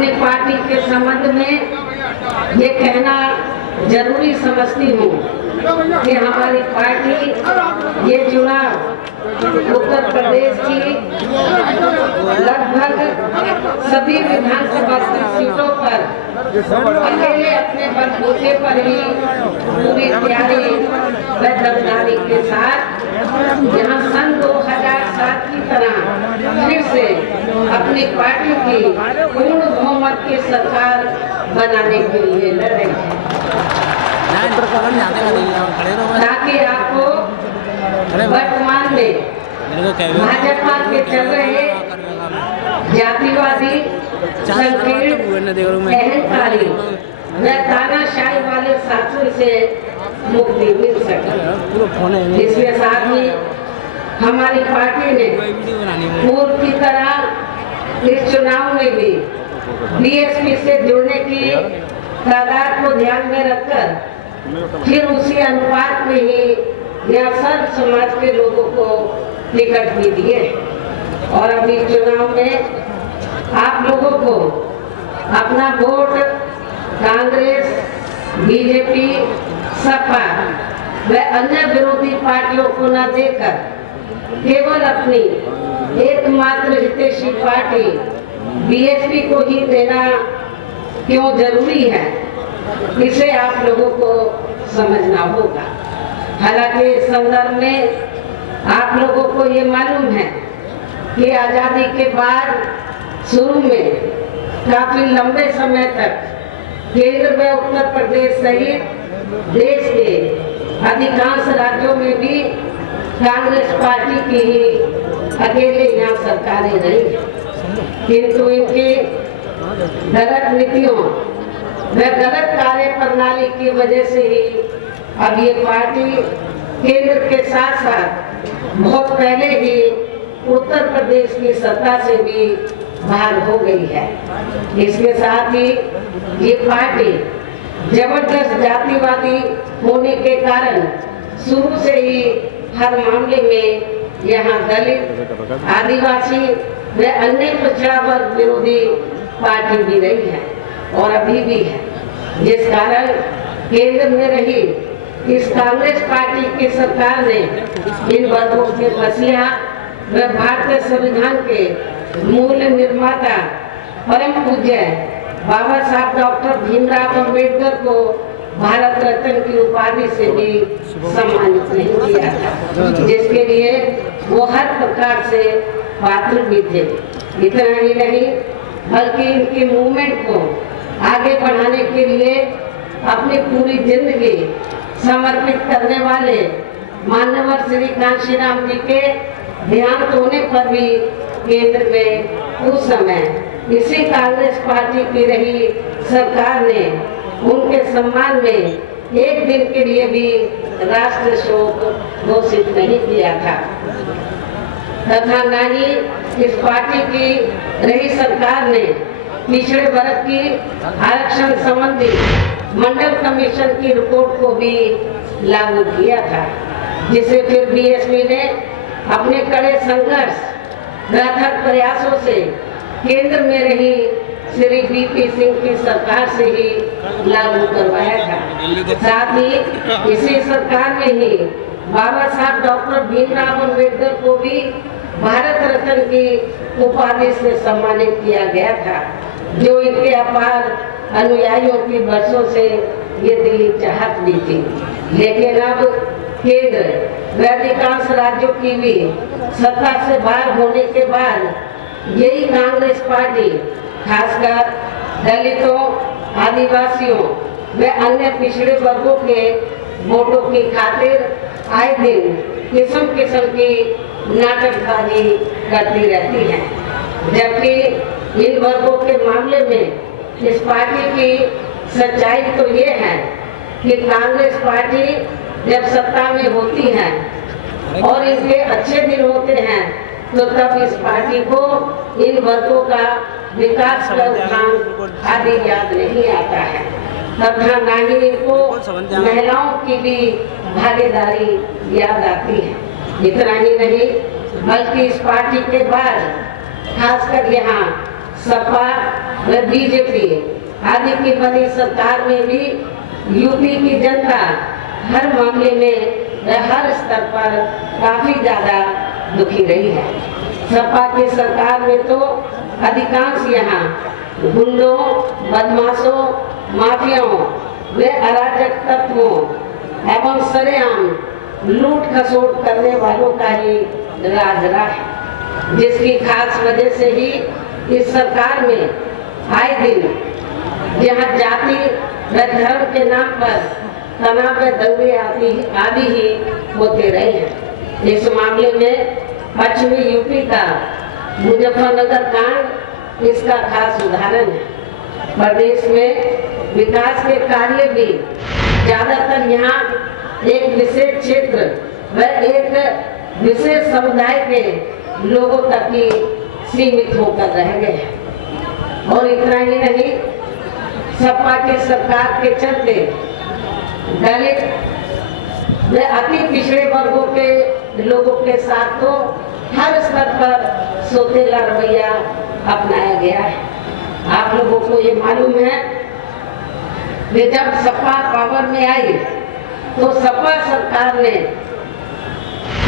अपने पार्टी के संबंध में ये कहना जरूरी समझती हूँ कि हमारी पार्टी ये चुनाव उत्तर प्रदेश की लगभग सभी विधानसभा की सीटों पर अकेले अपने बलबूते पर ही पूरी तैयारी व दमदारी के साथ यहाँ सन 2007 की तरह फिर से अपनी पार्टी की पूर्ण बहुमत की सरकार बनाने के लिए लड़े हैं, ताकि आपको वर्तमान में भाजपा के चल रहे जातिवादी संकीर्ण अहंकारी व तानाशाही वाले शासन से मुक्ति मिल सके। इसके साथ ही हमारी पार्टी ने पूर्व की तरह इस चुनाव में भी बीएसपी से जुड़ने की तादाद को ध्यान में रखकर फिर उसी अनुपात में ही यह सर्व समाज के लोगों को टिकट भी दिए और अभी चुनाव में आप लोगों को अपना वोट कांग्रेस, बीजेपी, सपा व अन्य विरोधी पार्टियों को न देकर केवल अपनी एकमात्र हितैषी पार्टी बीएसपी को ही देना क्यों जरूरी है, इसे आप लोगों को समझना होगा। हालांकि इस संदर्भ में आप लोगों को ये मालूम है कि आज़ादी के बाद शुरू में काफी लंबे समय तक केंद्र व उत्तर प्रदेश सहित देश के अधिकांश राज्यों में भी कांग्रेस पार्टी की ही अकेले यहाँ सरकारें रही, किंतु इनकी गलत नीतियों व गलत कार्य प्रणाली की वजह से ही अब ये पार्टी केंद्र के साथ साथ बहुत पहले ही उत्तर प्रदेश की सत्ता से भी बाहर हो गई है। इसके साथ ही ये पार्टी जबरदस्त जातिवादी होने के कारण शुरू से ही हर मामले में यहाँ दलित, आदिवासी व अन्य पिछड़ा वर्ग विरोधी पार्टी भी रही है और अभी भी है, जिस कारण केंद्र में रही इस कांग्रेस पार्टी की सरकार ने इन वर्गों के मसीहा व भारतीय संविधान के मूल निर्माता परम पूज्य बाबा साहब डॉक्टर भीमराव अम्बेडकर को भारत रत्न की उपाधि से भी सम्मानित नहीं किया था, जिसके लिए वो हर प्रकार से पात्र भी थे। इतना ही नहीं बल्कि इनकी मूवमेंट को आगे बढ़ाने के लिए अपनी पूरी जिंदगी समर्पित करने वाले माननीय श्री कांशीराम जी के देहांत होने पर भी केंद्र में उस समय इसी कांग्रेस पार्टी की रही सरकार ने उनके सम्मान में एक दिन के लिए भी राष्ट्र शोक घोषित नहीं किया था तथा न ही इस पार्टी की रही सरकार ने पिछड़े वर्ग की आरक्षण संबंधी मंडल कमीशन की रिपोर्ट को भी लागू किया था, जिसे फिर बीएसपी ने अपने कड़े संघर्ष अथक प्रयासों से केंद्र में रही श्री बीपी सिंह की सरकार से ही लागू करवाया था। साथ ही इसी सरकार में ही बाबा साहब डॉक्टर भीमराव अम्बेडकर को भी भारत रत्न की उपाधि से सम्मानित किया गया था, जो इनके अपार अनुयायियों की वर्षों से ये दिली चाहत भी थी। लेकिन अब केंद्र व अधिकांश राज्यों की भी सत्ता से बाहर होने के बाद यही कांग्रेस पार्टी खासकर दलितों, आदिवासियों व अन्य पिछड़े वर्गों के वोटों की खातिर आए दिन किस्म किस्म की नाटकबाजी करती रहती है, जबकि इन वर्गों के मामले में इस पार्टी की सच्चाई तो ये है कि कांग्रेस पार्टी जब सत्ता में होती है और इनके अच्छे दिन होते हैं तो तब इस पार्टी को इन वर्गों का विकास का उत्थान आदि याद नहीं आता है तथा न ही इनको महिलाओं की भी भागीदारी याद आती है। इतना ही नहीं बल्कि इस पार्टी के बाद खासकर यहाँ सपा व बीजेपी आदि की बनी सरकार में भी यूपी की जनता हर मामले में व हर स्तर पर काफी ज्यादा दुखी रही है। सपा की सरकार में तो अधिकांश यहाँ गुंडों, बदमाशों, माफियाओं व अराजक तत्वों एवं सरेआम लूट खसोट करने वालों का ही राज रहा है, जिसकी खास वजह से ही इस सरकार में आए दिन जहाँ जाति व धर्म के नाम पर तनाव व दंगे आदि ही होते रहे हैं। इस मामले में पश्चिमी यूपी का मुजफ्फरनगर कांड इसका खास उदाहरण है। प्रदेश में विकास के कार्य भी ज्यादातर यहाँ एक विशेष क्षेत्र व एक विशेष समुदाय के लोगों तक ही सीमित होकर रह गए हैं। और इतना ही नहीं, सपा के सरकार के चलते दलित व अति पिछड़े वर्गों के लोगों के साथ तो हर स्तर पर सौतेला रवैया अपनाया गया है। आप लोगों को ये मालूम है कि जब सपा पावर में आई तो सपा सरकार ने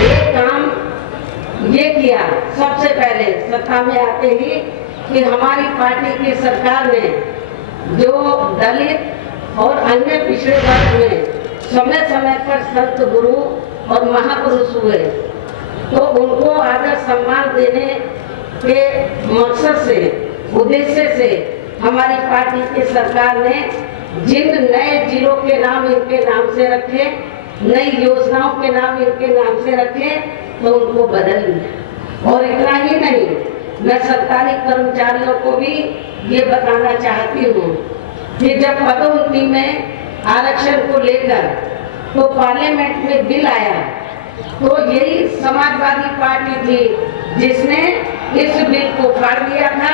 एक काम ये किया, सबसे पहले सत्ता में आते ही, कि हमारी पार्टी की सरकार ने जो दलित और अन्य पिछड़े वर्ग में समय समय पर संत गुरु और महापुरुष हुए तो उनको आदर सम्मान देने के मकसद से, उद्देश्य से हमारी पार्टी की सरकार ने जिन नए जिलों के नाम इनके नाम से रखे, नई योजनाओं के नाम इनके नाम से रखे, तो उनको बदल दिया। और इतना ही नहीं, मैं सरकारी कर्मचारियों को भी ये बताना चाहती हूँ कि जब पदोन्नति में आरक्षण को लेकर तो पार्लियामेंट में बिल आया तो यही समाजवादी पार्टी थी जिसने इस बिल को फाड़ दिया था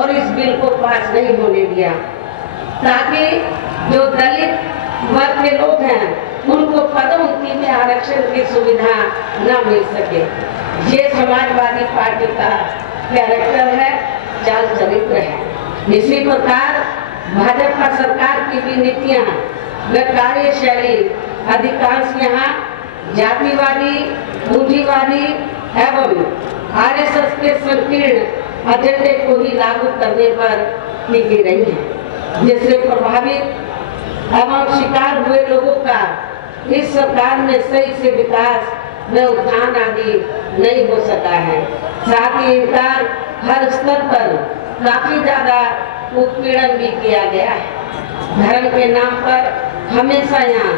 और इस बिल को पास नहीं होने दिया, ताकि जो दलित वर्ग के लोग हैं उनको पदोन्नति में आरक्षण की सुविधा न मिल सके। ये समाजवादी पार्टी का कैरेक्टर है, चाल चरित्र है। इसी प्रकार भाजपा सरकार की भी नीतियां व कार्यशैली अधिकांश यहाँ जातिवादी, पूंजीवादी एवं आरएसएस के संकीर्ण एजेंडे को ही लागू करने पर टिकी रही है, जिससे प्रभावित एवं शिकार हुए लोगों का इस सरकार में सही से विकास व उत्थान आदि नहीं हो सका है। साथ ही इनका हर स्तर पर काफी ज्यादा उत्पीड़न भी किया गया है। धर्म के नाम पर हमेशा यहाँ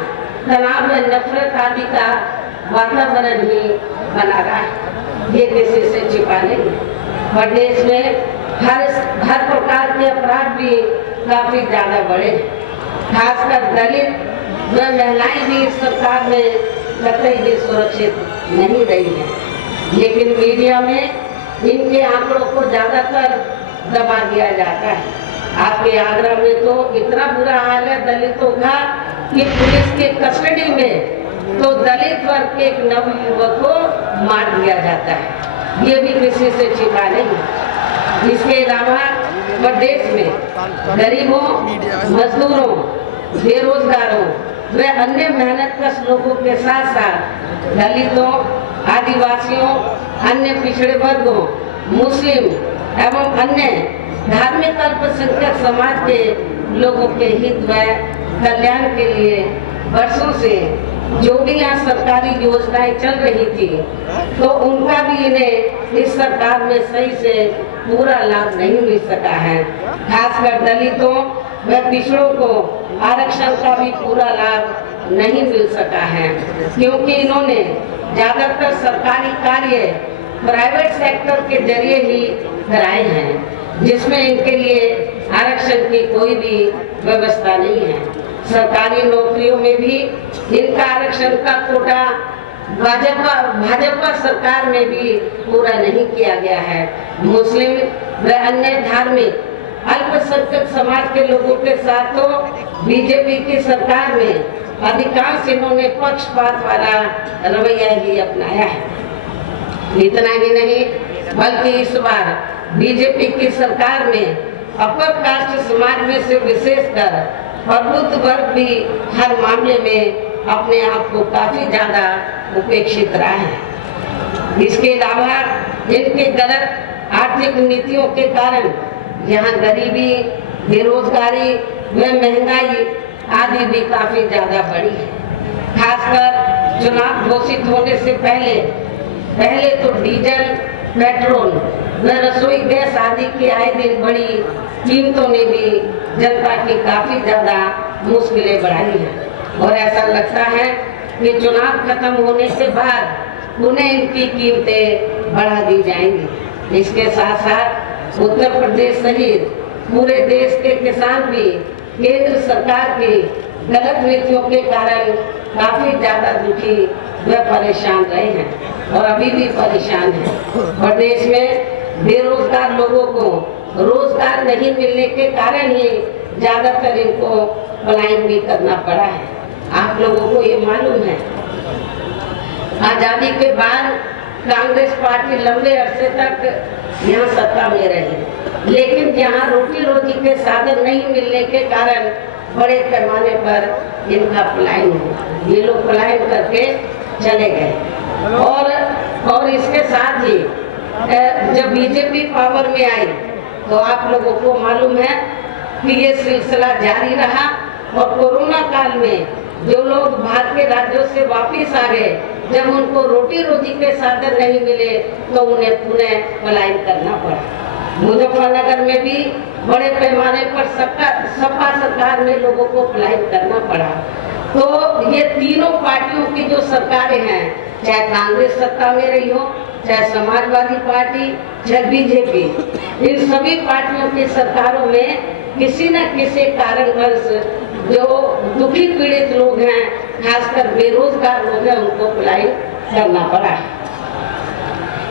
तनाव व नफरत आदि का वातावरण ही बना रहा है, ये किसी से छिपा नहीं। प्रदेश में हर प्रकार के अपराध भी काफी ज्यादा बढ़े, खासकर दलित व महिलाएं भी इस सरकार में कतई भी सुरक्षित नहीं रही है। लेकिन मीडिया में इनके आंकड़ों को ज्यादातर दबा दिया जाता है। आपके आगरा में तो इतना बुरा हाल है दलितों का कि पुलिस के कस्टडी में तो दलित वर्ग के एक नवयुवक को मार दिया जाता है, ये भी किसी से छिपा नहीं। इसके अलावा प्रदेश में गरीबों, मजदूरों, बेरोजगारों व अन्य मेहनतकश लोगों के साथ साथ दलितों, आदिवासियों, अन्य पिछड़े वर्गों, मुस्लिम एवं अन्य धार्मिक अल्पसंख्यक समाज के लोगों के हित व कल्याण के लिए वर्षों से जो भी यहाँ सरकारी योजनाएं चल रही थी तो उनका भी इन्हें इस सरकार में सही से पूरा लाभ नहीं मिल सका है। खासकर दलितों व पिछड़ों को आरक्षण का भी पूरा लाभ नहीं मिल सका है, क्योंकि इन्होंने ज्यादातर सरकारी कार्य प्राइवेट सेक्टर के जरिए ही कराए हैं, जिसमें इनके लिए आरक्षण की कोई भी व्यवस्था नहीं है। सरकारी नौकरियों में भी इनका आरक्षण का कोटा भाजपा सरकार में भी पूरा नहीं किया गया है। मुस्लिम व अन्य धार्मिक अल्पसंख्यक समाज के लोगों के साथ तो बीजेपी की सरकार में अधिकांश इन्होंने पक्षपात वाला रवैया ही अपनाया है। इतना ही नहीं बल्कि इस बार बीजेपी की सरकार में अपर कास्ट समाज में से विशेषकर प्रबुद्ध वर्ग भी हर मामले में अपने आप को काफी ज्यादा उपेक्षित रहा है। इसके अलावा इनके गलत आर्थिक नीतियों के कारण यहाँ गरीबी, बेरोजगारी व महंगाई आदि भी काफी ज्यादा बढ़ी है। खासकर चुनाव घोषित होने से पहले तो डीजल, पेट्रोल व रसोई गैस आदि की आए दिन बढ़ी कीमतों ने भी जनता की काफी ज्यादा मुश्किलें बढ़ाई हैं और ऐसा लगता है कि चुनाव खत्म होने के बाद उन्हें इनकी कीमतें बढ़ा दी जाएंगी। इसके साथ साथ उत्तर प्रदेश सहित पूरे देश के किसान भी केंद्र सरकार की गलत नीतियों के कारण काफी ज्यादा दुखी व परेशान रहे हैं और अभी भी परेशान हैं। प्रदेश में बेरोजगार लोगों को रोजगार नहीं मिलने के कारण ही ज्यादातर इनको पलायन भी करना पड़ा है। आप लोगों को ये मालूम है, आजादी के बाद कांग्रेस पार्टी लंबे अरसे तक यहाँ सत्ता में रही, लेकिन यहाँ रोटी रोटी के साधन नहीं मिलने के कारण बड़े पैमाने पर इनका पलायन हुआ। ये लोग पलायन करके चले गए और इसके साथ ही जब बीजेपी पावर में आई तो आप लोगों को मालूम है कि ये सिलसिला जारी रहा और कोरोना काल में जो लोग बाहर के राज्यों से वापिस आ गए, जब उनको रोटी रोटी के साधन नहीं मिले तो उन्हें पुनः पलायन करना पड़ा। मुजफ्फरनगर में भी बड़े पैमाने पर सपा सरकार में लोगों को पलायन करना पड़ा। तो ये तीनों पार्टियों की जो सरकारें हैं, चाहे कांग्रेस सत्ता में रही हो, चाहे समाजवादी पार्टी, चाहे बीजेपी, इन सभी पार्टियों की सरकारों में किसी न किसी कारणवश जो दुखी पीड़ित लोग हैं, खासकर बेरोजगार लोग हैं, उनको पलायन करना पड़ा।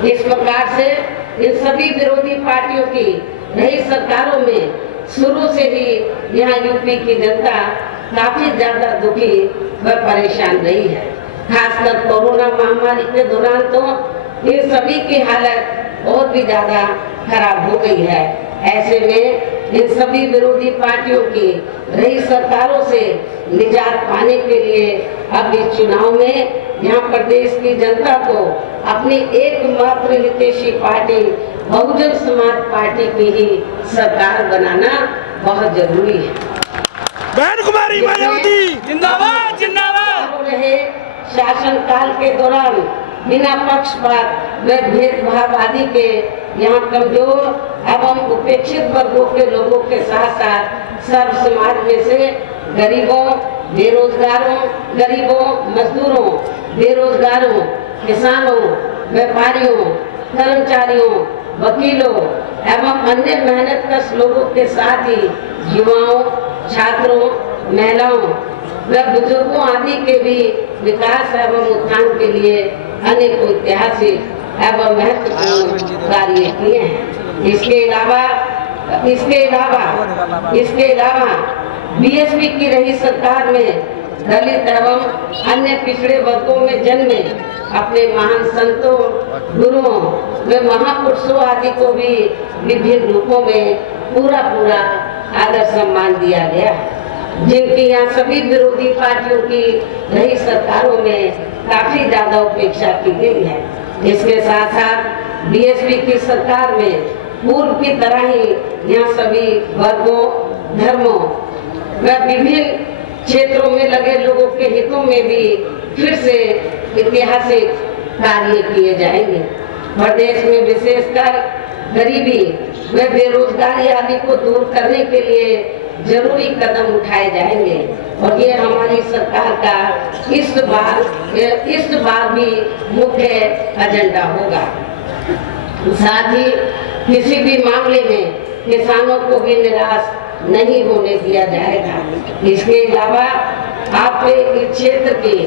इस प्रकार से इन सभी विरोधी पार्टियों की नई सरकारों में शुरू से ही यहाँ यूपी की जनता काफी ज्यादा दुखी व परेशान रही है। खासकर कोरोना महामारी के दौरान तो इन सभी की हालत और भी ज्यादा खराब हो गई है। ऐसे में इन सभी विरोधी पार्टियों की नई सरकारों से निजात पाने के लिए अब इस चुनाव में यहाँ प्रदेश की जनता को अपनी एकमात्र हितैषी पार्टी बहुजन समाज पार्टी की ही सरकार बनाना बहुत जरूरी है। बहन कुमारी मायावती जिंदाबाद जिंदाबाद। रहे शासन काल के दौरान बिना पक्षपात व भेदभाव आदि के यहाँ कमजोर एवं उपेक्षित वर्गों के लोगों के साथ साथ सर्व समाज में से गरीबों, बेरोजगारों, मजदूरों, बेरोजगारों, किसानों, व्यापारियों, कर्मचारियों, वकीलों एवं अन्य मेहनतकश लोगों के साथ ही युवाओं, छात्रों, महिलाओं व बुजुर्गों आदि के भी विकास एवं उत्थान के लिए अनेक ऐतिहासिक एवं महत्वपूर्ण कार्य किए हैं। इसके अलावा बीएसपी की रही सरकार में दलित एवं अन्य पिछड़े वर्गों में जन्मे अपने महान संतों, गुरुओं व महापुरुषों आदि को भी विभिन्न रूपों में पूरा आदर सम्मान दिया गया, जिनकी यहाँ सभी विरोधी पार्टियों की नई सरकारों में काफी ज्यादा उपेक्षा की गई है। इसके साथ साथ बीएसपी की सरकार में पूर्व की तरह ही यहाँ सभी वर्गों, धर्मों व विभिन्न क्षेत्रों में लगे लोगों के हितों में भी फिर से ऐतिहासिक कार्य किए जाएंगे। प्रदेश में विशेषकर गरीबी व बेरोजगारी आदि को दूर करने के लिए जरूरी कदम उठाए जाएंगे और ये हमारी सरकार का इस बार भी मुख्य एजेंडा होगा। साथ ही किसी भी मामले में किसानों को भी निराश नहीं होने दिया जाएगा। इसके अलावा आपके क्षेत्र के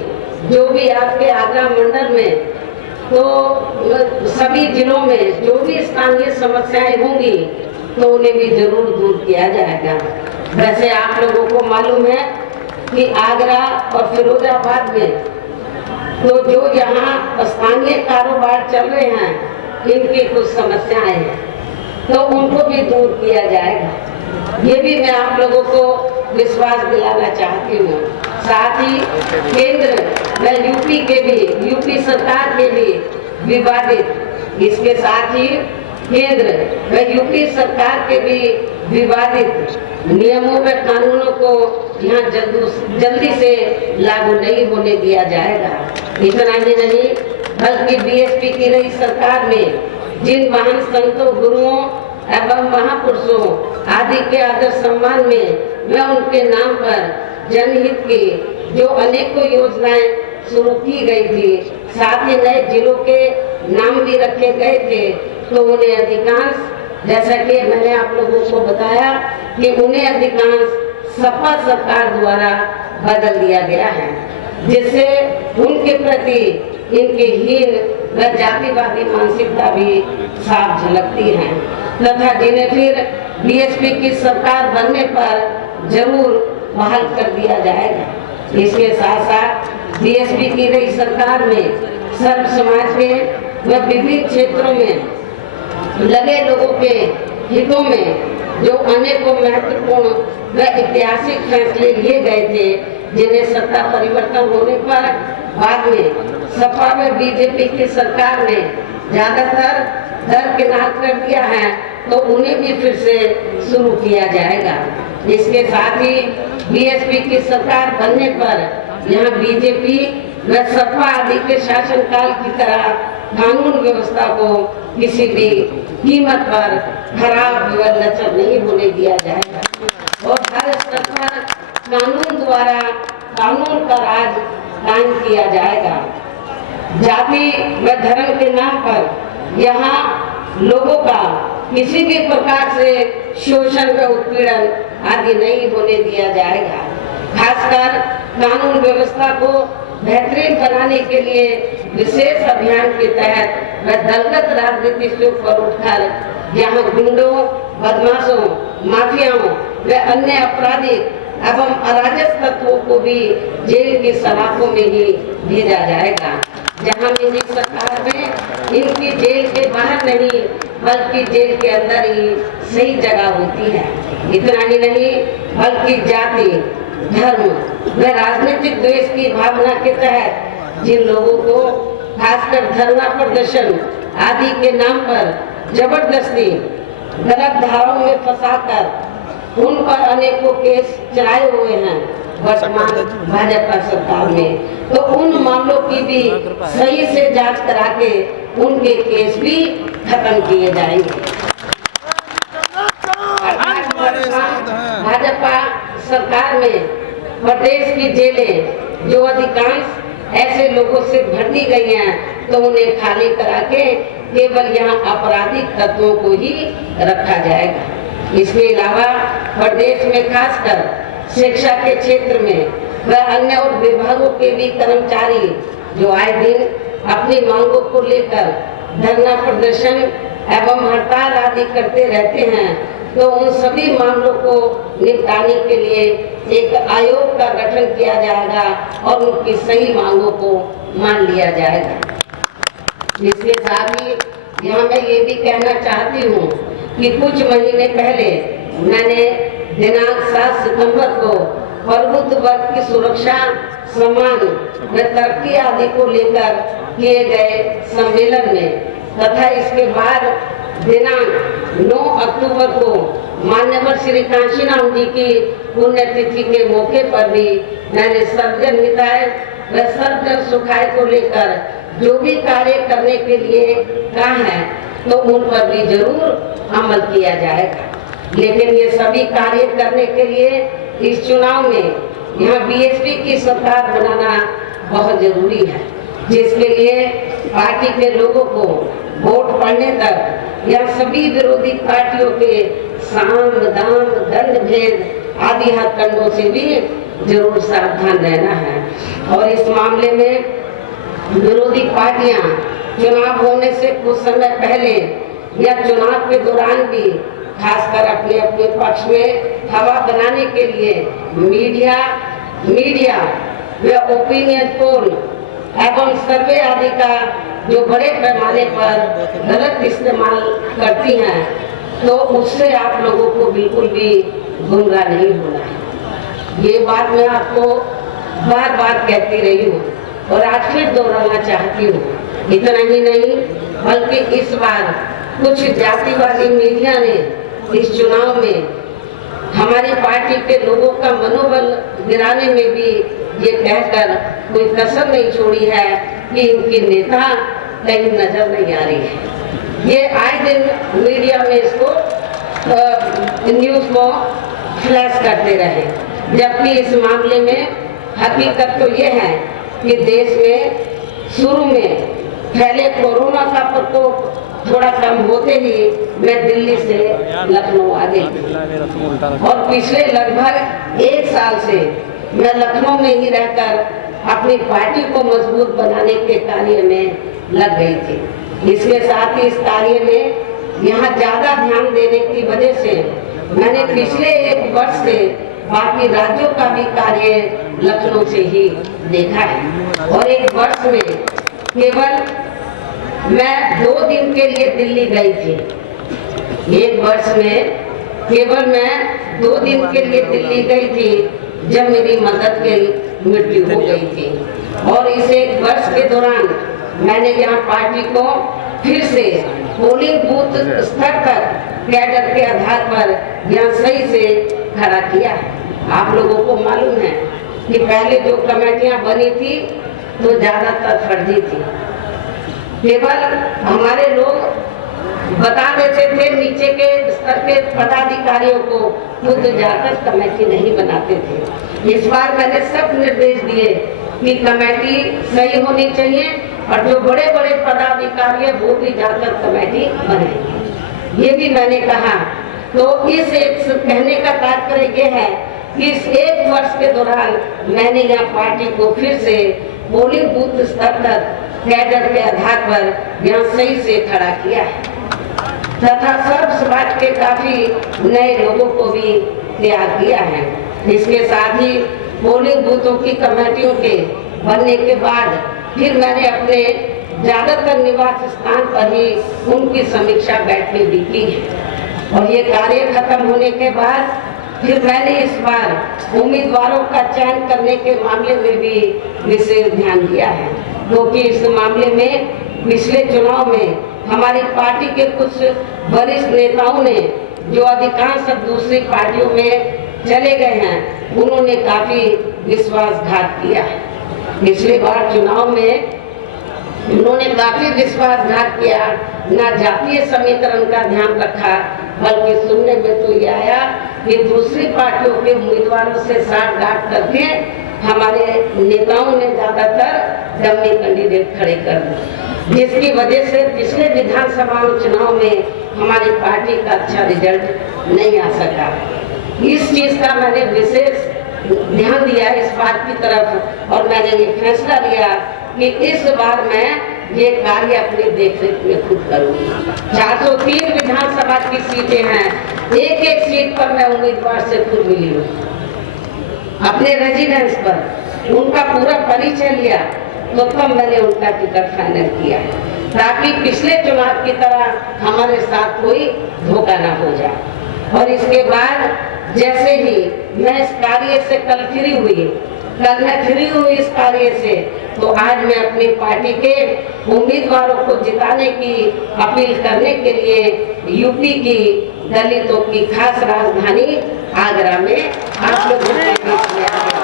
जो भी आपके आगरा मंडल में तो सभी जिलों में जो भी स्थानीय समस्याएं होंगी तो उन्हें भी जरूर दूर किया जाएगा। वैसे आप लोगों को मालूम है कि आगरा और फिरोजाबाद में तो जो यहाँ स्थानीय कारोबार चल रहे हैं इनकी कुछ समस्याएं हैं। तो उनको भी दूर किया जाएगा। ये भी मैं आप लोगों को विश्वास दिलाना चाहती हूँ। साथ ही केंद्र व यूपी सरकार के भी विवादित, इसके साथ ही केंद्र व यूपी सरकार के भी विवादित नियमों व कानूनों को यहाँ जल्दी से लागू नहीं होने दिया जाएगा। इतना ही नहीं, बल्कि बीएसपी की नई सरकार में जिन महान संतों, गुरुओं एवं महापुरुषों आदि के आदर सम्मान में व उनके नाम पर जनहित की जो अनेकों योजनाएं शुरू की गई थी, साथ ही नए जिलों के नाम भी रखे गए थे, तो उन्हें अधिकांश, जैसा कि मैंने आप लोगों को बताया कि उन्हें अधिकांश सपा सरकार द्वारा बदल दिया गया है, जिससे उनके प्रति इनकी हीन व जातिवादी मानसिकता भी साफ झलकती है तथा जिन्हें फिर बीएसपी की सरकार बनने पर जरूर बहाल कर दिया जाएगा। इसके साथ साथ बीएसपी की नई सरकार में सर्व समाज के व विभिन्न क्षेत्रों में लगे लोगों के हितों में जो अनेकों महत्वपूर्ण व ऐतिहासिक फैसले लिए गए थे, जिन्हें सत्ता परिवर्तन होने पर बाद में सपा व बीजेपी की सरकार ने ज्यादातर दरकिनार कर दिया है, तो उन्हें भी फिर से शुरू किया जाएगा। इसके साथ ही बीएसपी की सरकार बनने पर यहाँ बीजेपी व सपा आदि के शासनकाल की तरह कानून व्यवस्था को किसी भी कीमत पर खराब व लचर नहीं होने दिया जाएगा और हर स्तर पर कानून द्वारा कानून का राज कायम किया जाएगा। जाति व धर्म के नाम पर यहाँ लोगों का किसी भी प्रकार से शोषण व उत्पीड़न आदि नहीं होने दिया जाएगा। खासकर कानून व्यवस्था को बेहतरीन बनाने के लिए विशेष अभियान के तहत व दलगत राजनीति से ऊपर उठकर यहाँ गुंडों, बदमाशों, माफियाओं व अन्य आपराधिक एवं अराजक तत्वों को भी जेल की सलाखों में ही भेजा जाएगा, जहां मेरी सरकार में इनकी जेल के बाहर नहीं बल्कि जेल के अंदर ही सही जगह होती है। इतना ही नहीं, बल्कि जाति, धर्म व राजनीतिक द्वेष की भावना के तहत जिन लोगों को खासकर धरना प्रदर्शन आदि के नाम पर जबरदस्ती गलत धाराओं में फंसाकर उन पर अनेकों केस चलाए हुए हैं वर्तमान भाजपा सरकार में, तो उन मामलों की भी सही से जांच करा के उनके केस भी खत्म किए जाएंगे। भाजपा सरकार में प्रदेश की जेलें जो अधिकांश ऐसे लोगों से भर दी गई हैं, तो उन्हें खाली करा के केवल यहाँ आपराधिक तत्वों को ही रखा जाएगा। इसके अलावा प्रदेश में खासकर शिक्षा के क्षेत्र में व अन्य और विभागों के भी कर्मचारी जो आए दिन अपनी मांगों को लेकर धरना प्रदर्शन एवं हड़ताल आदि करते रहते हैं, तो उन सभी मामलों को निपटाने के लिए एक आयोग का गठन किया जाएगा और उनकी सही मांगों को मान लिया जाएगा। इसके साथ ही यहाँ मैं ये भी कहना चाहती हूँ कि कुछ महीने पहले मैंने दिनांक 7 सितंबर को प्रबुद्ध वर्ग की सुरक्षा, सम्मान व तरक्की आदि को लेकर किए गए सम्मेलन में तथा इसके बाद दिनांक 9 अक्टूबर को मान्यवर श्री कांशीराम जी की पुण्यतिथि के मौके पर भी मैंने सर्वजन हिताय व सर्वजन सुखाय को लेकर जो भी कार्य करने के लिए कहा है, तो उन पर भी जरूर अमल किया जाएगा। लेकिन ये सभी कार्य करने के लिए इस चुनाव में यहाँ बीएसपी की सरकार बनाना बहुत जरूरी है, जिसके लिए पार्टी के लोगों को वोट पड़ने तक यह सभी विरोधी पार्टियों के साम, दाम, दंड भेद आदि हथकंडों से भी जरूर सावधान रहना है। और इस मामले में विरोधी पार्टियां चुनाव होने से कुछ समय पहले या चुनाव के दौरान भी खासकर अपने अपने पक्ष में हवा बनाने के लिए मीडिया व ओपिनियन पोल एवं सर्वे आदि का जो बड़े पैमाने पर गलत इस्तेमाल करती हैं, तो उससे आप लोगों को बिल्कुल भी गुमराह नहीं होना है। ये बात मैं आपको बार बार कहती रही हूँ और आज फिर दोहराना चाहती हूँ। इतना ही नहीं बल्कि इस बार कुछ जातिवादी मीडिया ने इस चुनाव में हमारी पार्टी के लोगों का मनोबल गिराने में भी ये कहकर कोई कसर नहीं छोड़ी है कि इनकी नेता कहीं नजर नहीं आ रही है। ये आए दिन मीडिया में इसको न्यूज़ को फ्लैश करते रहे, जबकि इस मामले में हकीकत तो ये है कि देश में शुरू में पहले कोरोना का प्रकोप थोड़ा कम होते ही मैं दिल्ली से लखनऊ आ गई और पिछले लगभग 1 साल से मैं लखनऊ में ही रहकर अपनी पार्टी को मजबूत बनाने के कार्य में लग गई थी। इसके साथ ही इस कार्य में यहाँ ज्यादा ध्यान देने की वजह से मैंने पिछले 1 वर्ष से बाकी राज्यों का भी कार्य लखनऊ से ही देखा है और 1 वर्ष में केवल मैं 2 दिन के लिए दिल्ली गई थी। 1 वर्ष में केवल मैं 2 दिन के लिए दिल्ली गई थी जब मेरी मदद की मृत्यु हो गई थी और इस 1 वर्ष के दौरान मैंने यहाँ पार्टी को फिर से पोलिंग बूथ स्तर तक कैडर के आधार पर यहाँ सही से खड़ा किया। आप लोगों को मालूम है कि पहले जो कमेटियां बनी थी तो ज्यादातर फर्जी थी। केवल हमारे लोग बता देते थे, नीचे के स्तर के पदाधिकारियों को खुद जाकर कमेटी नहीं बनाते थे। इस बार मैंने सब निर्देश दिए कि कमेटी सही होनी चाहिए और जो बड़े बड़े पदाधिकारी है वो भी जाकर कमेटी बनाएंगे, ये भी मैंने कहा। तो इस एक कहने का तात्पर्य ये है कि इस 1 वर्ष के दौरान मैंने यहाँ पार्टी को फिर से पोलिंग बूथ स्तर तक कैडर के आधार पर यहाँ सही से खड़ा किया है तथा सर्व समाज के काफी नए लोगों को भी तैयार किया है। इसके साथ ही पोलिंग बूथों की कमेटियों के बनने के बाद फिर मैंने अपने ज्यादातर निवास स्थान पर ही उनकी समीक्षा बैठकें भी की है और ये कार्य खत्म होने के बाद फिर मैंने इस बार उम्मीदवारों का चयन करने के मामले में भी विशेष ध्यान दिया है, क्योंकि इस मामले में पिछले चुनाव में हमारी पार्टी के कुछ वरिष्ठ नेताओं ने जो अधिकांश अब दूसरी पार्टियों में चले गए हैं, उन्होंने काफी विश्वासघात किया है। पिछले बार चुनाव में उन्होंने काफी विश्वासघात किया, ना जातीय समीकरण का ध्यान रखा, बल्कि सुनने में तो ये आया कि दूसरी पार्टियों के उम्मीदवारों से साठ-गांठ करके हमारे नेताओं ने ज्यादातर डमी कैंडिडेट खड़े कर दिए, जिसकी वजह से पिछले विधानसभा चुनाव में हमारी पार्टी का अच्छा रिजल्ट नहीं आ सका। इस चीज का मैंने विशेष ध्यान दिया इस बात की तरफ और मैंने ये फैसला लिया कि इस बार मैं ये कार्य अपनी देखरेख में खुद करूंगी। 403 विधानसभा की सीटें हैं, एक सीट पर मैं उम्मीदवार से खुद मिली हूँ, अपने रेजिडेंस पर उनका पूरा परिचय लिया, तो तब मैंने उनका टिकट फाइनल किया ताकि पिछले चुनाव की तरह हमारे साथ कोई धोखा ना हो जाए। और इसके बाद जैसे ही मैं इस कार्य से कल फ्री हुई इस कार्य से, तो आज मैं अपनी पार्टी के उम्मीदवारों को जिताने की अपील करने के लिए यूपी की दलितों की खास राजधानी आगरा में आप लोगों के बीच में आ गया।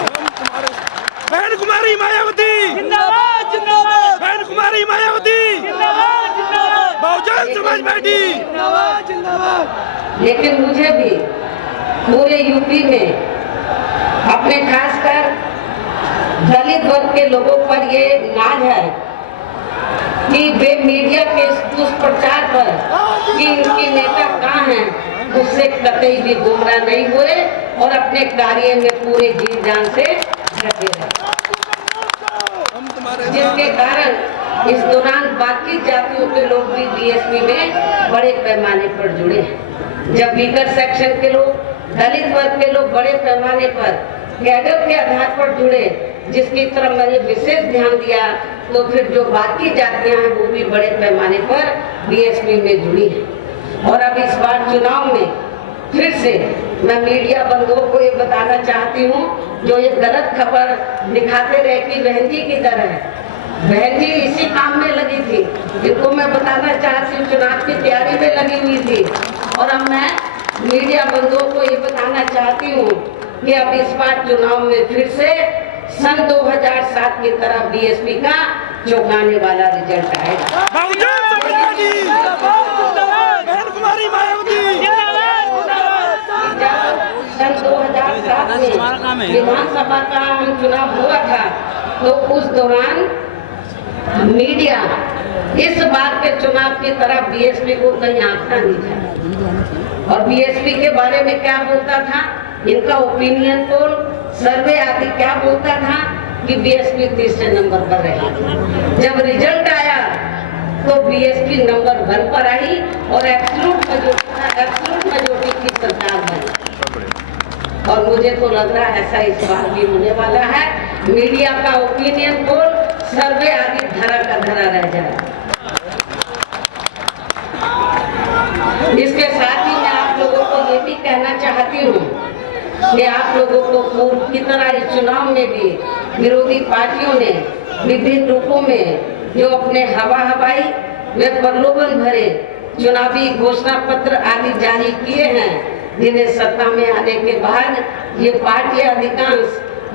बहन कुमारी मायावती जिंदाबाद जिंदाबाद, बहन कुमारी मायावती जिंदाबाद जिंदाबाद, बहुजन समाज पार्टी जिंदाबाद जिंदाबाद। लेकिन मुझे भी पूरे यूपी में अपने खासकर दलित वर्ग के लोगों पर ये नाज है कि वे मीडिया के दुष्प्रचार पर कि इनके नेता कहाँ हैं, उससे कतई भी गुमराह नहीं हुए और अपने कार्य में पूरे जी जान से लगे रहे, जिसके कारण इस दौरान बाकी जातियों के लोग भी बीएसपी में बड़े पैमाने पर जुड़े हैं। जब वीकर सेक्शन के लोग, दलित वर्ग के लोग बड़े पैमाने पर कैडर के आधार पर जुड़े, जिसकी तरफ मैंने विशेष ध्यान दिया, तो फिर जो बाकी जातियां हैं वो भी बड़े पैमाने पर बीएसपी में जुड़ी हैं। और अब इस बार चुनाव में फिर से मैं मीडिया बंधुओं को ये बताना चाहती हूँ, जो ये गलत खबर दिखाते रहे कि बहन जी की तरह है, बहन जी इसी काम में लगी थी। इनको मैं बताना चाहती हूँ चुनाव की तैयारी में लगी हुई थी। और अब मैं मीडिया बंधुओं को ये बताना चाहती हूँ कि अब इस बार चुनाव में फिर से सन 2007 की तरह बीएसपी का चौंकाने वाला रिजल्ट आएगा। बहुजन समाज पार्टी बहन कुमारी मायावती। सन 2007 में विधानसभा का चुनाव हुआ था, तो उस दौरान मीडिया इस बार के चुनाव की तरह बीएसपी को कहीं आंकता नहीं था। और बीएसपी के बारे में क्या बोलता था, इनका ओपिनियन पोल, सर्वे आदि क्या बोलता था कि बीएसपी तीसरे नंबर पर रही। जब रिजल्ट आया तो बीएसपी नंबर 1 पर आई और एब्सोल्यूट मेजॉरिटी की सरकार बनी। और मुझे तो लग रहा है ऐसा इस बार भी होने वाला है। मीडिया का ओपिनियन पोल, सर्वे आदि धरा का धरा रह जाए। इसके साथ ही मैं आप लोगों को ये भी कहना चाहती हूँ कि आप लोगों को पूर्व की तरह इस चुनाव में भी विरोधी पार्टियों ने विभिन्न रूपों में जो अपने हवाई व प्रलोभन भरे चुनावी घोषणा पत्र आदि जारी किए हैं, जिन्हें सत्ता में आने के बाद ये पार्टियां अधिकांश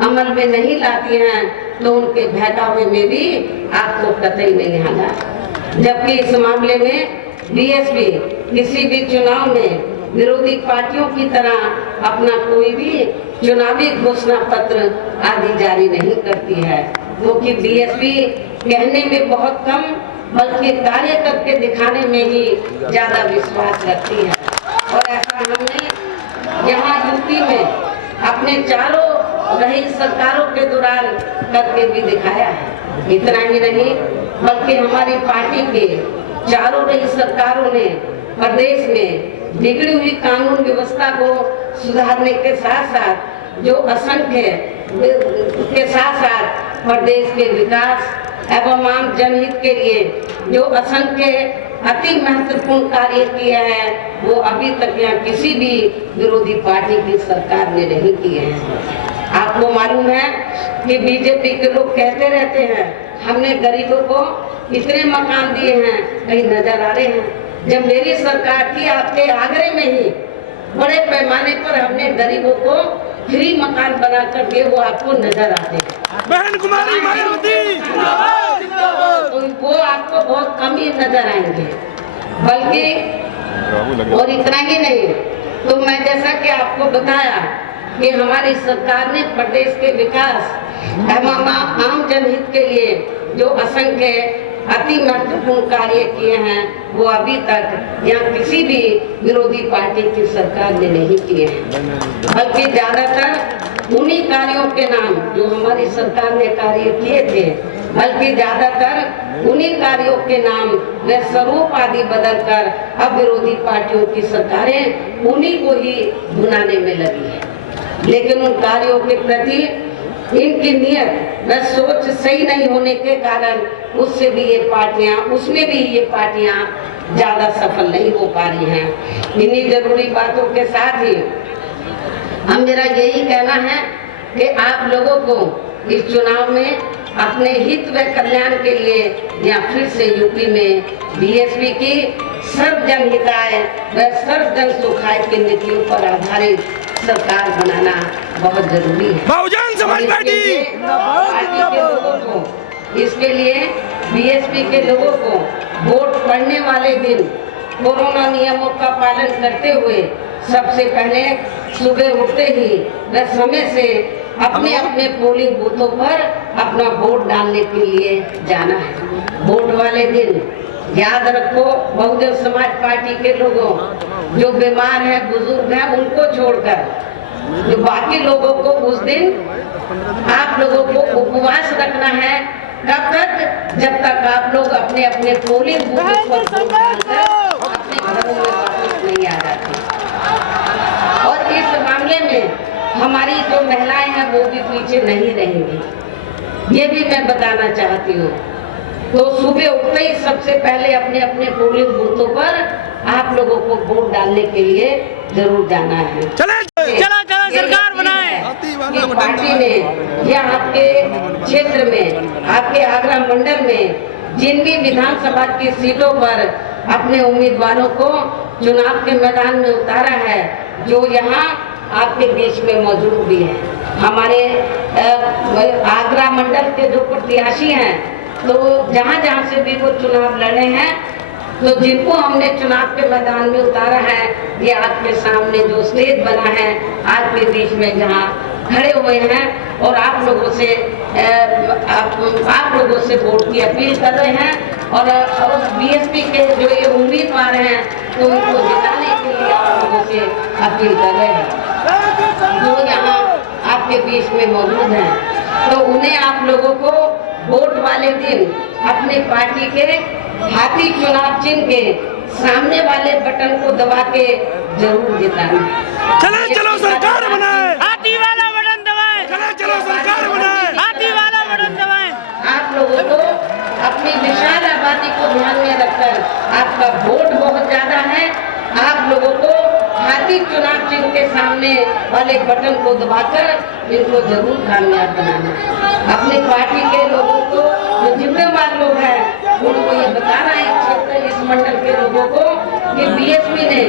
अमल में नहीं लाती हैं, तो उनके बहकावे में भी आपको कतई नहीं आना। जबकि इस मामले में बीएसपी किसी भी चुनाव में विरोधी पार्टियों की तरह अपना कोई भी चुनावी घोषणा पत्र आदि जारी नहीं करती है, क्योंकि बीएसपी कहने में बहुत कम बल्कि कार्य करके दिखाने में ही ज्यादा विश्वास रखती है। और ऐसा हमने यहाँ यूपी में अपने चारों रही सरकारों के दौरान करके भी दिखाया है। इतना ही नहीं बल्कि हमारी पार्टी के चारों रही सरकारों ने प्रदेश में बिगड़ी हुई कानून व्यवस्था को सुधारने के साथ साथ जो असंख्य के साथ साथ प्रदेश के विकास एवं आम जनहित के लिए जो असंख्य अति महत्वपूर्ण कार्य किए हैं, वो अभी तक यहाँ किसी भी विरोधी पार्टी की सरकार ने नहीं किए हैं। आपको मालूम है कि बीजेपी के लोग कहते रहते हैं हमने गरीबों को इतने मकान दिए हैं, कहीं नजर आ रहे हैं। जब मेरी सरकार थी आपके आगरे में ही बड़े पैमाने पर हमने गरीबों को फ्री मकान बना कर दिए, वो आपको नजर आते हैं। बहन कुमारी मायावती वो आपको बहुत कम ही नजर आएंगे। बल्कि और इतना ही नहीं, तो मैं जैसा कि आपको बताया कि हमारी सरकार ने प्रदेश के विकास एवं आम जनहित के लिए जो असंख्य अति महत्वपूर्ण कार्य किए हैं, वो अभी तक यहाँ किसी भी विरोधी पार्टी की सरकार ने नहीं किए हैं। बल्कि ज्यादातर उन्हीं कार्यों के नाम जो हमारी सरकार ने कार्य किए थे, बल्कि ज्यादातर उन्हीं कार्यों के नाम व स्वरूप आदि बदलकर अब विरोधी पार्टियों की सरकारें उन्हीं को ही भुनाने में लगी है। लेकिन उन कार्यों के प्रति इनकी नियत व सोच सही नहीं होने के कारण उसमें भी ये पार्टियां ज्यादा सफल नहीं हो पा रही हैं। इन्हीं जरूरी बातों के साथ ही हम मेरा यही कहना है कि आप लोगों को इस चुनाव में अपने हित व कल्याण के लिए या फिर से यूपी में बीएसपी की सर्वजन हिताय व सर्वजन सुखाय की नीतियों पर आधारित सरकार बनाना बहुत जरूरी है। बहुजन समाज पार्टी के लोगों को, इसके लिए बीएसपी के लोगों को वोट पड़ने वाले दिन कोरोना नियमों का पालन करते हुए सबसे पहले सुबह उठते ही व समय से अपने अपने पोलिंग बूथों पर अपना वोट डालने के लिए जाना है। वोट वाले दिन याद रखो, बहुजन समाज पार्टी के लोगों, जो बीमार हैं, बुजुर्ग हैं, उनको छोड़कर जो बाकी लोगों को उस दिन आप लोगों को उपवास रखना है। कब तक? जब तक आप लोग अपने अपने पोलिंग बूथों पर वोट डालकर अपने घरों में वापस नहीं आ जाते। और इस मामले में हमारी जो महिलाएं हैं वो भी पीछे नहीं रहेंगी, ये भी मैं बताना चाहती हूँ। तो सुबह उठते ही सबसे पहले अपने अपने पोलिंग बूथों पर आप लोगों को वोट डालने के लिए जरूर जाना है। चले चला चला सरकार बनाए। कि पार्टी ने या आपके क्षेत्र में, आपके आगरा मंडल में जिन भी विधानसभा की सीटों पर अपने उम्मीदवारों को चुनाव के मैदान में उतारा है, जो यहाँ आपके बीच में मौजूद भी है। हमारे आगरा मंडल के जो प्रत्याशी हैं, तो जहाँ जहाँ से भी वो चुनाव लड़े हैं, तो जिनको हमने चुनाव के मैदान में उतारा है, ये आपके सामने जो स्टेज बना है, आपके बीच में जहाँ खड़े हुए हैं और आप लोगों से वोट की अपील कर रहे हैं। और बीएसपी के जो ये उम्मीदवार हैं, तो उनको जिताने के लिए आप लोगों से अपील कर रहे हैं, जो यहाँ आपके बीच में मौजूद हैं। तो उन्हें आप लोगों को वोट वाले दिन अपने पार्टी के हाथी चुनाव चिन्ह के सामने वाले बटन को दबा के जरूर जिताना। चले चलो सरकार बनाए। हाथी वाला बटन दबाएं। चले चलो सरकार बनाए। हाथी वाला बटन दबाएं। आप लोगों को अपनी विशाल आबादी को ध्यान में रखकर, आपका वोट बहुत ज्यादा है, आप लोगों को हाथी चुनाव चिन्ह के सामने वाले बटन को दबाकर इनको जरूर कामयाब बनाना। अपनी पार्टी के लोगों को, जो जिम्मेवार लोग हैं, उनको ये बताना है, क्षेत्र इस मंडल के लोगों को, कि बीएसपी ने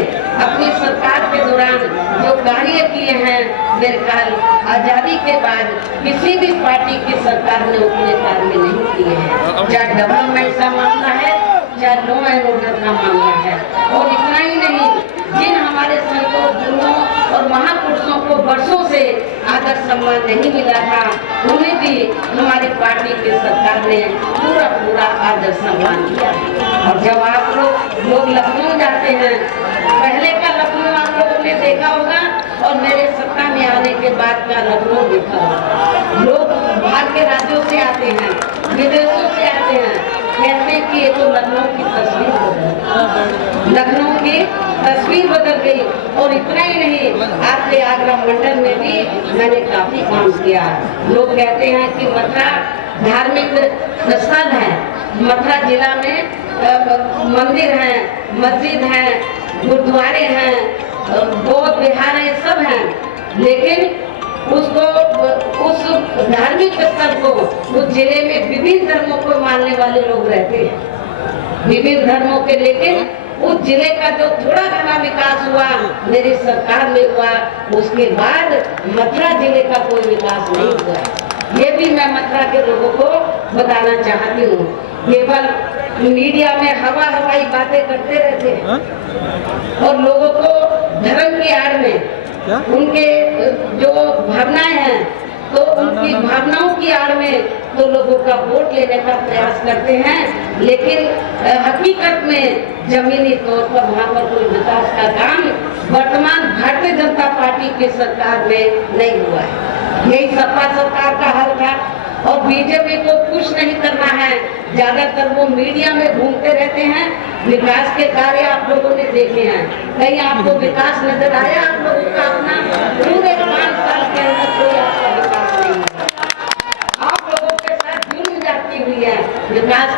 अपनी सरकार के दौरान जो कार्य किए हैं, मेरे ख्याल आजादी के बाद किसी भी पार्टी की सरकार ने उतने कार्य नहीं किए हैं। चाहे डेवलपमेंट का मामला है, चाहे लॉ एंड ऑर्डर का मामला है। और इतना ही नहीं, जिन हमारे संतों, गुरुओं और महापुरुषों को वर्षों से आदर सम्मान नहीं मिला था, उन्हें भी हमारी पार्टी की सरकार ने पूरा आदर सम्मान दिया। और जब आप लोग लखनऊ जाते हैं, पहले का लखनऊ आप लोगों ने देखा होगा और मेरे सत्ता में आने के बाद का लखनऊ देखा होगा। लोग बाहर के राज्यों से आते हैं, विदेशों से आते हैं, कहते हैं कि ये तो लखनऊ की तस्वीर बदल गई, लखनऊ की तस्वीर बदल गई। और इतना ही नहीं, आपके आगरा मंडल में भी मैंने काफी काम किया। लोग कहते हैं कि मथुरा धार्मिक स्थल है, मथुरा जिला में मंदिर हैं, मस्जिद हैं, गुरुद्वारे हैं, बौद्ध विहार है, सब हैं, लेकिन उस धार्मिक स्थल को, उस जिले में विभिन्न धर्मों को मानने वाले लोग रहते हैं, विभिन्न धर्मों के, लेकिन उस जिले का जो थोड़ा घना विकास हुआ मेरी सरकार में हुआ, उसके बाद मथुरा जिले का कोई विकास नहीं हुआ। ये भी मैं मथुरा के लोगों को बताना चाहती हूँ। केवल मीडिया में हवाई बातें करते रहते हैं और लोगों को धर्म की आड़ में उनके जो भावनाएं हैं, तो उनकी भावनाओं की आड़ में तो लोगों का वोट लेने का प्रयास करते हैं, लेकिन हकीकत में जमीनी तौर पर वहाँ पर कोई विकास का काम वर्तमान भारतीय जनता पार्टी की सरकार में नहीं हुआ है। यही सपा सरकार का हाल था। और बीजेपी को कुछ नहीं करना है, ज्यादातर वो मीडिया में घूमते रहते हैं। विकास के कार्य आप लोगों ने देखे हैं, कहीं आपको विकास नजर आया? आप लोगों का अपना पूरे 5 साल के अंदर कोई आपका विकास नहीं है। आप लोगों के साथ जुल्म जाती हुई है। विकास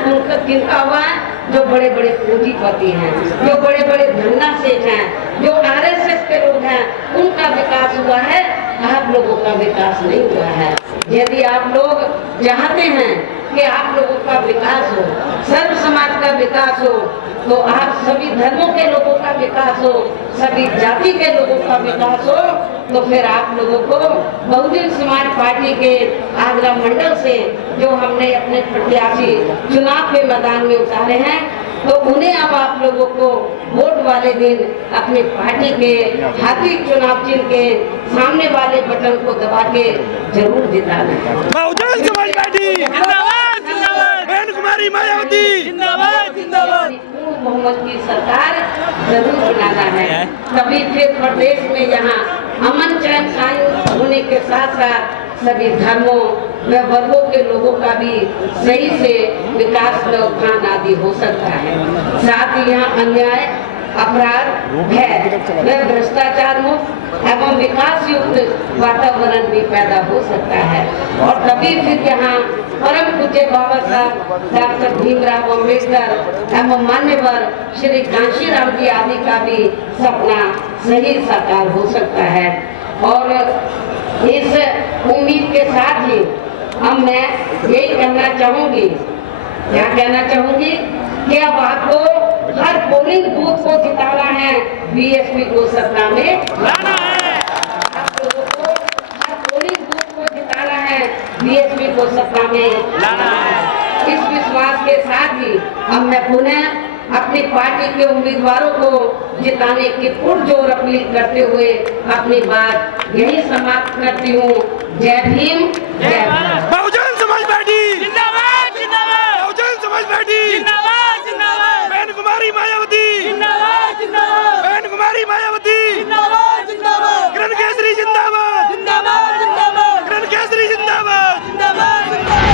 किनका हुआ है? जो बड़े बड़े पूंजीपति हैं, जो बड़े बड़े धन्ना सेठ हैं, जो आरएसएस के लोग हैं, उनका विकास हुआ है, आप लोगों का विकास नहीं हुआ है। यदि आप लोग चाहते हैं कि आप लोगों का विकास हो, सर्व समाज का विकास हो, तो आप सभी धर्मों के लोगों का विकास हो, सभी जाति के लोगों का विकास हो, तो फिर आप लोगों को बहुजन समाज पार्टी के आगरा मंडल से जो हमने अपने प्रत्याशी चुनाव के मैदान में उतारे हैं, तो उन्हें अब आप लोगों को वोट वाले दिन अपनी पार्टी के हाथी चुनाव चिन्ह के सामने वाले बटन को दबा के जरूर जिताना है। बहुजन समाज पार्टी जिंदाबाद जिंदाबाद। बहन कुमारी मायावती जिंदाबाद जिंदाबाद। मोहम्मद की सरकार जरूर बनाना है, तभी फिर प्रदेश में यहाँ अमन चैन कायम होने के साथ साथ सभी धर्मों व वर्गों के लोगों का भी सही से विकास व उत्थान आदि हो सकता है। साथ ही यहाँ अन्याय, अपराध, भय व भ्रष्टाचार मुक्त एवं विकास युक्त वातावरण भी पैदा हो सकता है। और तभी फिर यहाँ परम पूज्य बाबा साहब डॉक्टर भीमराव अम्बेडकर एवं मान्यवर श्री कांशीराम जी आदि का भी सपना सही साकार हो सकता है। और इस उम्मीद के साथ ही अब मैं यही कहना चाहूंगी, क्या कहना चाहूंगी कि अब आपको हर पोलिंग बूथ को जिताना है, बीएसपी को सत्ता में लाना है। आप लोगों को हर पोलिंग बूथ को जिताना है, बीएसपी को सत्ता में लाना है। इस विश्वास के साथ ही अब मैं पुनः अपनी पार्टी के उम्मीदवारों को जिताने की पुरजोर अपील करते हुए अपनी बात यही समाप्त करती हूँ। जय भीम, जय भारत। बहुजन समाज पार्टी जिंदाबाद जिंदाबाद बहुजन समाज पार्टी जिंदाबाद जिंदाबाद बहन कुमारी मायावती जिंदाबाद जिंदाबाद बहन कुमारी मायावती जिंदाबाद जिंदाबाद किरण केसरी जिंदाबाद जिंदाबाद जिंदाबाद किरण केसरी जिंदाबाद। जिंदाबाद जिंदाबाद।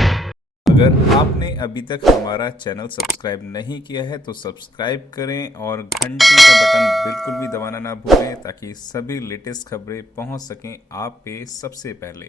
अगर आपने अभी तक हमारा चैनल सब्सक्राइब नहीं किया है तो सब्सक्राइब करें और घंटी का बटन बिल्कुल भी दबाना ना भूलें ताकि सभी लेटेस्ट खबरें पहुंच सकें आप पे सबसे पहले।